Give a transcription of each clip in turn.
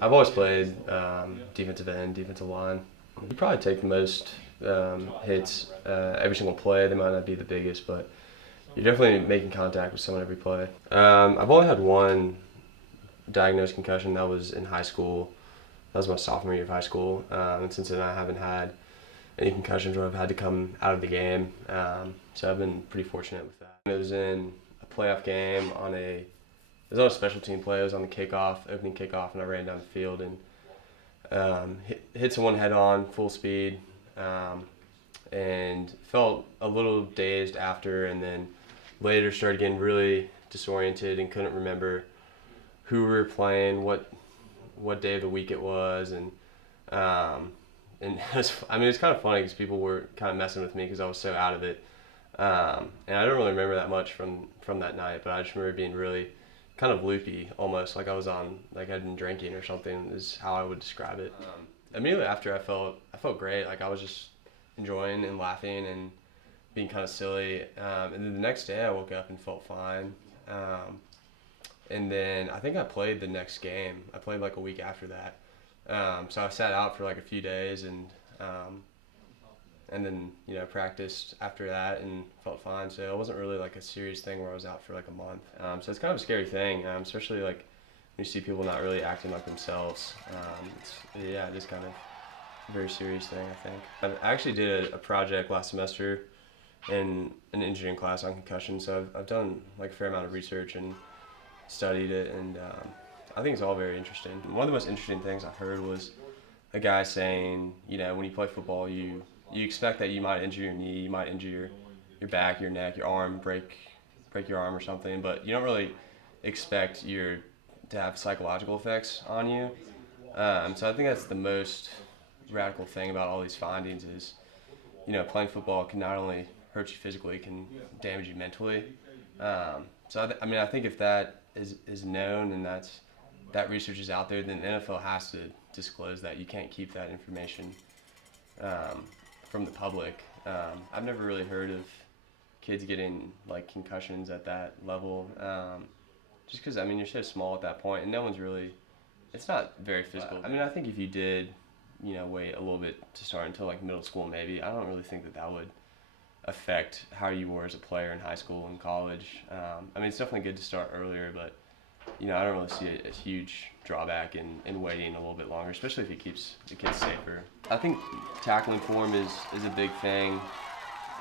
I've always played defensive end, defensive line. You probably take the most hits every single play. They might not be the biggest, but you're definitely making contact with someone every play. I've only had one diagnosed concussion. That was in high school. That was my sophomore year of high school. And since then, I haven't had any concussions where I've had to come out of the game. So I've been pretty fortunate with that. It was in a playoff game it was on a special team play. It was on the opening kickoff, and I ran down the field and hit someone head on, full speed, and felt a little dazed after, and then later started getting really disoriented and couldn't remember who we were playing, what day of the week it was, and it's kind of funny because people were kind of messing with me because I was so out of it, and I don't really remember that much from that night, but I just remember being really kind of loopy, almost like like I'd been drinking or something, is how I would describe it. Immediately after, I felt great. Like I was just enjoying and laughing and being kind of silly. And then the next day, I woke up and felt fine. And then I think I played the next game. I played like a week after that. So I sat out for like a few days and then practiced after that and felt fine. So it wasn't really like a serious thing where I was out for like a month. So it's kind of a scary thing, especially like when you see people not really acting like themselves. It is kind of a very serious thing, I think. I actually did a project last semester in an engineering class on concussion. So I've done like a fair amount of research and studied it, and I think it's all very interesting. One of the most interesting things I've heard was a guy saying, when you play football, you expect that you might injure your knee, you might injure your back, your neck, your arm, break your arm or something, but you don't really expect to have psychological effects on you. So I think that's the most radical thing about all these findings is, playing football can not only hurt you physically, it can damage you mentally. I think if that is known and that research is out there, then the NFL has to disclose that. You can't keep that information from the public. I've never really heard of kids getting like concussions at that level, just because you're so small at that point, and no one's really. It's not very physical. I think if you did, wait a little bit to start until like middle school, maybe. I don't really think that would affect how you were as a player in high school and college. It's definitely good to start earlier, but I don't really see a huge drawback in waiting a little bit longer, especially if it keeps the kids safer. I think tackling form is a big thing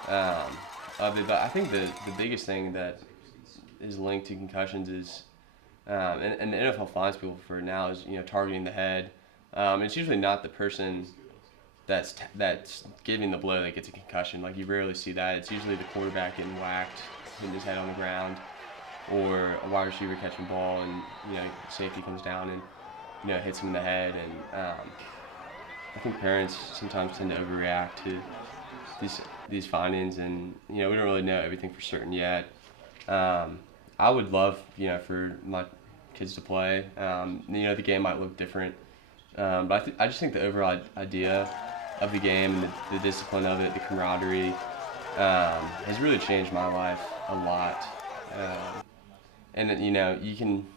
of it, but I think the biggest thing that is linked to concussions is, and the NFL fines people for now is targeting the head. It's usually not the person that's giving the blow that gets a concussion. Like you rarely see that. It's usually the quarterback getting whacked, hitting his head on the ground, or a wide receiver catching the ball and safety comes down and hits him in the head. And I think parents sometimes tend to overreact to these findings, and we don't really know everything for certain yet. I would love for my kids to play. The game might look different, but I just think the overall idea of the game and the discipline of it, the camaraderie, has really changed my life a lot. And you can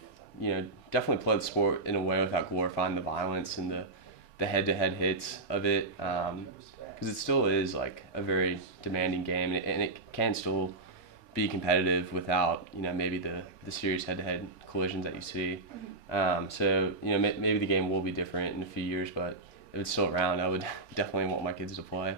definitely play the sport in a way without glorifying the violence and the head-to-head hits of it, because it still is like a very demanding game, and it can still be competitive without maybe the serious head-to-head collisions that you see. Maybe the game will be different in a few years, but if it's still around, I would definitely want my kids to play.